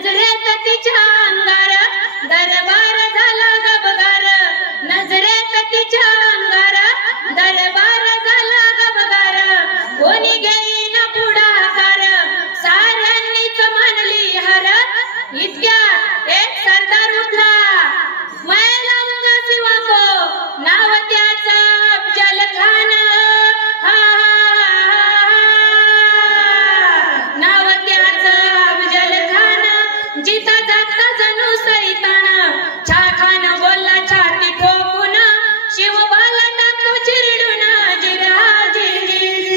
नजरेत तिच्या अंगार दरबार झाला गबगार, नजरेत तिच्या अंगार दरबार झाला गबगार, कोणी घेईन पुढाकार साऱ्यांनीच मानली हार, इतक्या एक सरदार उठला मैं लावूंगा शिवा को नाव त्याचं अफजल खान, नाव त्याचं अफजल खान, जिता जागता जणू सैतान, छाखान बोलला छाती ठोकून शिवबाला टाकतो चिरडून जिराजी,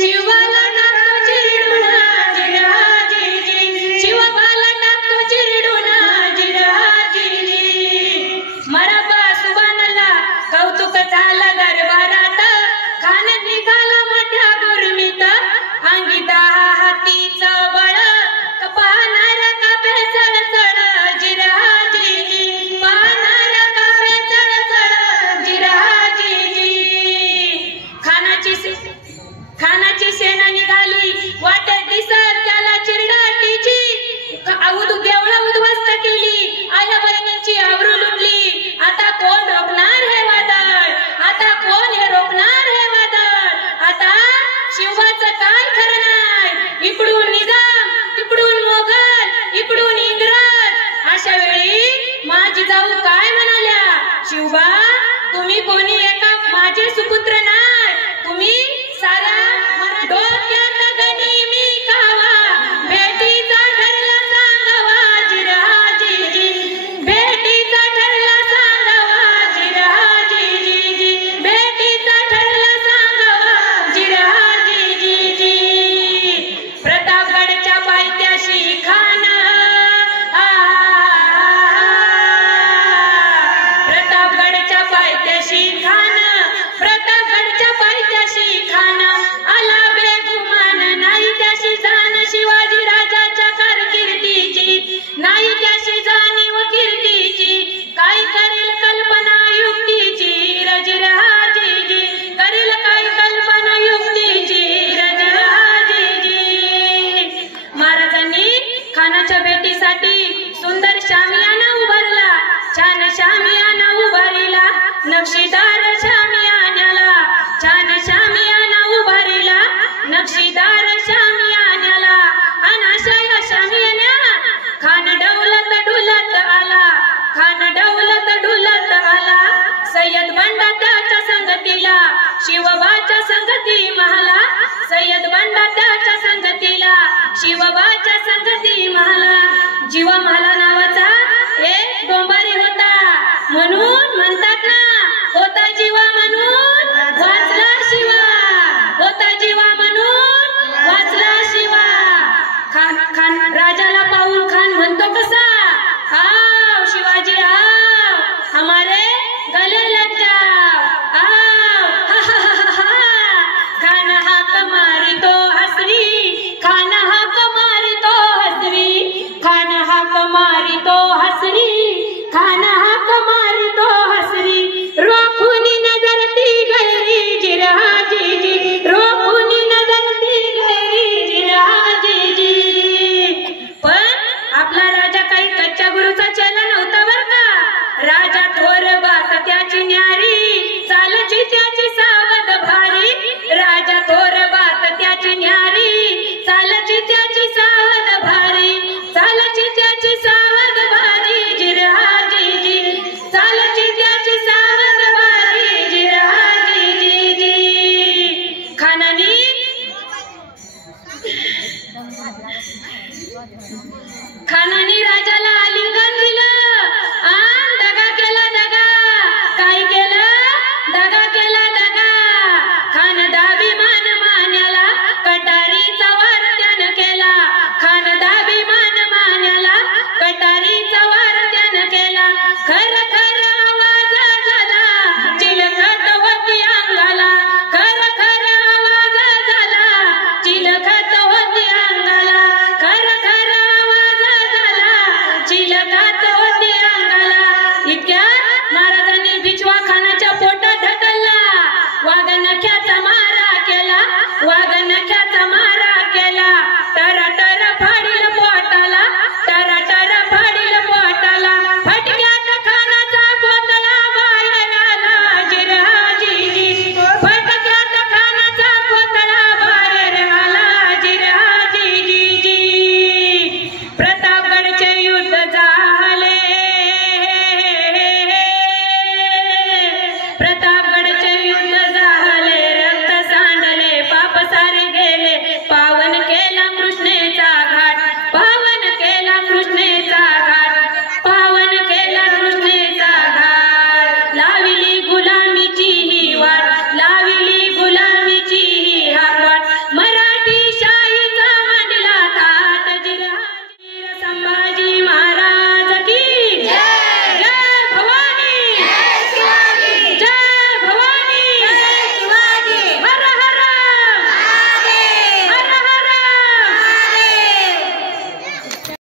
शिवबाला टाकतो चिरडून जिराजी, शिवबाला टाकतो चिरडून जिराजी, मराबा सुभानल्ला कौतुक झालं दरबारात, खान निघाला मोठ्या गुरमीत, अंगी 10 हातीचं बळ, पाहणार कापे चळचळ जिराजी, पाहणार कापे चळचळ जिराजी, खानाची सेना निघाली वाटत दिसत त्याला चिरडाटीची, देवळं उद्ध्वस्त केली, आया बहिणींची आबरू लुटली, आता कोण रोखणार हे वादळ, आता कोण हे रोखणार हे वादळ, आता शिवबाचं काय खरं नाही, इकडून निजाम तिकडून मोगल इकडून इंग्रज, अशा वेळी माझी जाऊ काय म्हणाल्या, शिवबा तुम्ही कोणी एका माझे सुपुत्र नाही, तुम्ही सारा डोक्यात गनिमी कावा, भेटीचा ठरला सांगावा जिराजी, भेटीचा ठरला सांगावा जिराजी, भेटीचा ठरला सांगावा जिराजी, प्रतापगडच्या पायथ्याशी खान, प्रतापगडच्या पायथ्याशी खान, प्रतापगडच्या पायथ्याशी खान, आला बेगुमान नाही त्याशी जाण शिवाजी राजाच्या कारकिर्दीची, नाही त्याशी जाणीव कीर्तीची, काय करेल कल्पना युक्तीची रजिराजी, करेल काय कल्पना युक्तीची रजिराजी, महाराजांनी खानाच्या भेटीसाठी सुंदर शामियाना उभारला, छान शामियाना उभारिला, नक्षीदार शामियान्याला, छान शामियाना उभारिला, नक्षीदार शामियान्याला, अन अशा या शामियान्या खान डौलत डुलत आला, खान डौलत डुलत आला, सय्यद बंडा त्याच्या संगतीला, शिवबाच्या संगती महाला, सय्यद बंडा त्याच्या संगतीला, शिवबाच्या संगती महाला, जीवा महाला नावाचा एक डोंबारी होता, म्हणून म्हणतात ना होता जीवा म्हणून